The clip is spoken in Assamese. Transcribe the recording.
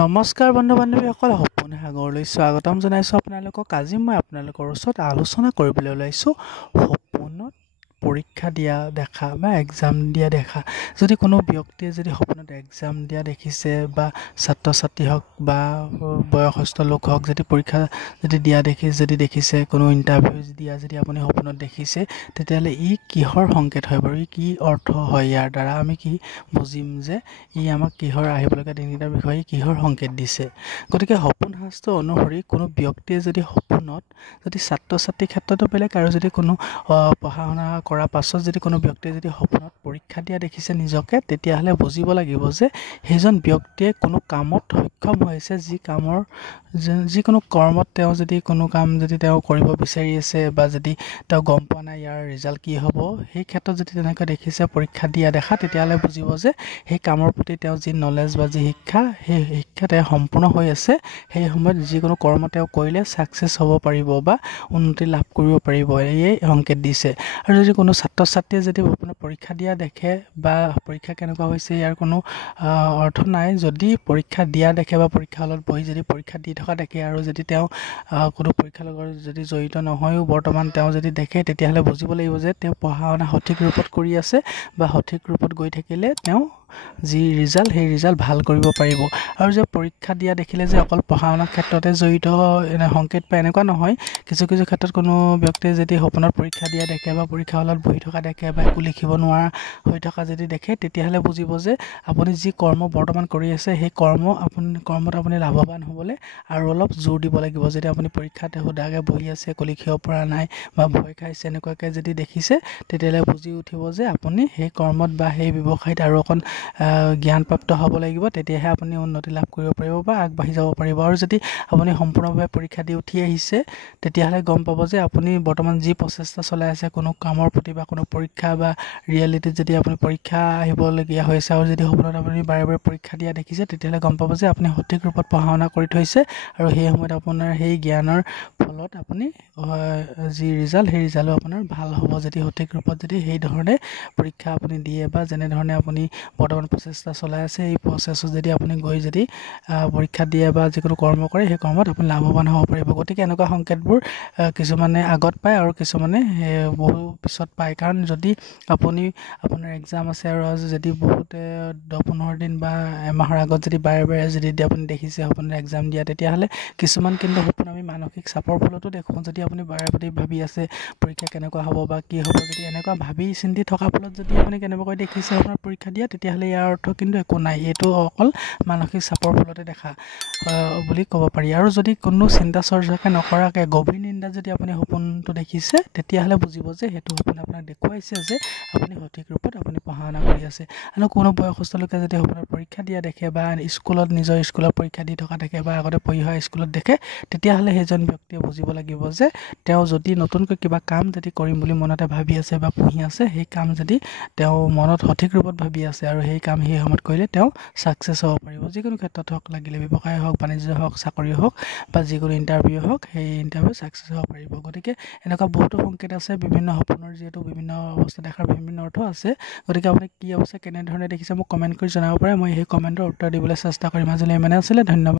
নমস্কাৰ বন্ধু বান্ধৱীসকল, সপোন সাগৰলৈ স্বাগতম জনাইছোঁ আপোনালোকক। আজি মই আপোনালোকৰ ওচৰত আলোচনা কৰিবলৈ ওলাইছোঁ সপোনত পৰীক্ষা দিয়া দেখা বা এক্সাম দিয়া দেখা। যদি কোনো ব্যক্তিয়ে যদি সপোনত এক্সাম দিয়া দেখিছে বা ছাত্ৰ ছাত্ৰী হওক বা বয়সস্থ লোক হওক, যদি পৰীক্ষা যদি দিয়া দেখিছে, কোনো ইণ্টাৰভিউ দিয়া যদি আপুনি সপোনত দেখিছে, তেতিয়াহ'লে ই কিহৰ সংকেত হয় বাৰু? ই কি অৰ্থ হয়? ইয়াৰ দ্বাৰা আমি কি বুজিম যে ই আমাক কিহৰ আহিবলগীয়া দিনকেইটাৰ বিষয়ে কিহৰ সংকেত দিছে? গতিকে সপোন শাস্ত্ৰ অনুসৰি কোনো ব্যক্তিয়ে যদি সপোনত, যদি ছাত্ৰ ছাত্ৰীৰ ক্ষেত্ৰতো বেলেগ, আৰু যদি কোনো পঢ়া শুনা কৰাৰ পাছত যদি কোনো ব্যক্তিয়ে যদি সপোনত পৰীক্ষা দিয়া দেখিছে নিজকে, তেতিয়াহ'লে বুজিব লাগিব যে সেইজন ব্যক্তিয়ে কোনো কামত সক্ষম হৈছে, যিকোনো কৰ্মত তেওঁ যদি কোনো কাম যদি তেওঁ কৰিব বিচাৰি আছে বা যদি তেওঁ গম পোৱা নাই ইয়াৰ ৰিজাল্ট কি হ'ব, সেই ক্ষেত্ৰত যদি তেনেকৈ দেখিছে পৰীক্ষা দিয়া দেখা, তেতিয়াহ'লে বুজিব যে সেই কামৰ প্ৰতি তেওঁ যি নলেজ বা যি শিক্ষা, সেই শিক্ষা তেওঁ সম্পূৰ্ণ হৈ আছে। সেই সময়ত যিকোনো কৰ্ম তেওঁ কৰিলে ছাকচেছ হ'ব পাৰিব বা উন্নতি লাভ কৰিব পাৰিব, এয়ে সংকেত দিছে। আৰু যদি কোনো ছাত্ৰ ছাত্ৰীয়ে যদি আপোনাৰ পৰীক্ষা দিয়া দেখে বা পৰীক্ষা কেনেকুৱা হৈছে ইয়াৰ কোনো অৰ্থ নাই, যদি পৰীক্ষা দিয়া দেখে বা পৰীক্ষা হলত বহি যদি পৰীক্ষা দি থকা দেখে আৰু যদি তেওঁ কোনো পৰীক্ষাৰ লগত যদি জড়িত নহয়ও বৰ্তমান তেওঁ যদি দেখে, তেতিয়াহ'লে বুজিব লাগিব যে তেওঁ পঢ়া শুনা সঠিক ৰূপত কৰি আছে বা সঠিক ৰূপত গৈ থাকিলে তেওঁ যি ৰিজাল্ট, সেই ৰিজাল্ট ভাল কৰিব পাৰিব। আৰু যে পৰীক্ষা দিয়া দেখিলে যে অকল পঢ়া শুনাৰ ক্ষেত্ৰতে জড়িত সংকেত পায় এনেকুৱা নহয়। কিছু ক্ষেত্ৰত কোনো ব্যক্তিয়ে যদি সপোনত পৰীক্ষা দিয়া দেখে বা পৰীক্ষা হলত বহি থকা দেখে বা একো লিখিব নোৱাৰা হৈ থকা যদি দেখে, তেতিয়াহ'লে বুজিব যে আপুনি যি কৰ্ম বৰ্তমান কৰি আছে সেই কৰ্মত আপুনি লাভৱান হ'বলৈ আৰু অলপ জোৰ দিব লাগিব। যদি আপুনি পৰীক্ষাতে সোধাকৈ বহি আছে, একো লিখিব পৰা নাই বা ভয় খাইছে, এনেকুৱাকৈ যদি দেখিছে, তেতিয়াহ'লে বুজি উঠিব যে আপুনি সেই কৰ্মত বা সেই ব্যৱসায়ত আৰু অকণ জ্ঞানপ্ৰাপ্ত হ'ব লাগিব, তেতিয়াহে আপুনি উন্নতি লাভ কৰিব পাৰিব বা আগবাঢ়ি যাব পাৰিব। আৰু যদি আপুনি সম্পূৰ্ণভাৱে পৰীক্ষা দি উঠি আহিছে, তেতিয়াহ'লে গম পাব যে আপুনি বৰ্তমান যি প্ৰচেষ্টা চলাই আছে কোনো কামৰ প্ৰতি বা কোনো পৰীক্ষা বা ৰিয়েলিটিত যদি আপুনি পৰীক্ষা আহিবলগীয়া হৈছে আৰু যদি সপোনত আপুনি বাৰে বাৰে পৰীক্ষা দিয়া দেখিছে, তেতিয়াহ'লে গম পাব যে আপুনি সঠিক ৰূপত পঢ়া শুনা কৰি থৈছে আৰু সেই সময়ত আপোনাৰ সেই জ্ঞানৰ ফলত আপুনি যি ৰিজাল্ট, সেই ৰিজাল্টো আপোনাৰ ভাল হ'ব। যদি সঠিক ৰূপত যদি সেই ধৰণে পৰীক্ষা আপুনি দিয়ে বা যেনেধৰণে আপুনি বৰ্তমান প্ৰচেষ্টা চলাই আছে, এই প্ৰচেছত যদি আপুনি গৈ যদি পৰীক্ষা দিয়ে বা যিকোনো কৰ্ম কৰে, সেই কৰ্মত আপুনি লাভৱান হ'ব পাৰিব। গতিকে এনেকুৱা সংকেতবোৰ কিছুমানে আগত পায় আৰু কিছুমানে বহু পিছত পায়। কাৰণ যদি আপোনাৰ এক্সাম আছে আৰু যদি বহুতে 10-15 দিন বা এমাহৰ আগত যদি বাৰে বাৰে যদি আপুনি দেখিছে সপোনত এক্সাম দিয়া, তেতিয়াহ'লে কিছুমান কিন্তু সপোন আমি মানসিক চাপৰ ফলতো দেখোঁ। যদি আপুনি বাৰে প্ৰতি ভাবি আছে পৰীক্ষা কেনেকুৱা হ'ব বা কি হ'ব, যদি এনেকুৱা ভাবি চিন্তি থকাৰ ফলত যদি আপুনি কেনেবাকৈ দেখিছে আপোনাৰ পৰীক্ষা দিয়া, তেতিয়াহ'লে ইয়াৰ অৰ্থ কিন্তু একো নাই, এইটো অকল মানসিক চাপৰ ফলতে দেখা বুলি ক'ব পাৰি। আৰু যদি কোনো চিন্তা চৰ্চাকে নকৰাকৈ গভীৰ নিন্দাত যদি আপুনি সপোনটো দেখিছে, তেতিয়াহ'লে বুজিব যে সেইটো সপোন আপোনাক দেখুৱাইছে যে আপুনি সঠিক ৰূপত আপুনি পঢ়া শুনা কৰি আছে। আৰু কোনো বয়সস্থ লোকে যদি সপোনত পৰীক্ষা দিয়া দেখে বা নিজৰ স্কুলত পৰীক্ষা দি থকা দেখে বা আগতে পঢ়ি অহা স্কুলত দেখে, তেতিয়াহ'লে সেইজন ব্যক্তিয়ে বুজিব লাগিব যে তেওঁ যদি নতুনকৈ কিবা কাম যদি কৰিম বুলি মনতে ভাবি আছে বা পঢ়ি আছে, সেই কাম যদি তেওঁ মনত সঠিক ৰূপত ভাবি আছে আৰু সেই কাম সেই সময়ত কৰিলে তেওঁ ছাকচেছ হ'ব পাৰিব। যিকোনো ক্ষেত্ৰত হওক, লাগিলে ব্যৱসায় হওক, বাণিজ্য হওক, চাকৰি হওক বা যিকোনো ইণ্টাৰভিউ হওক, সেই ইণ্টাৰভিউ ছাকচেছ হ'ব পাৰিব। গতিকে এনেকুৱা বহুতো সংকেত আছে। বিভিন্ন সপোনৰ যিহেতু বিভিন্ন অৱস্থা দেখাৰ বিভিন্ন অৰ্থ আছে। গতিকে আপুনি কি অৱস্থা কেনেধৰণে দেখিছে মোক কমেণ্ট কৰি জনাব পাৰে, মই সেই কমেণ্টৰ উত্তৰ দিবলৈ চেষ্টা কৰিম। আজিলৈ ইমানে আছিলে, ধন্যবাদ।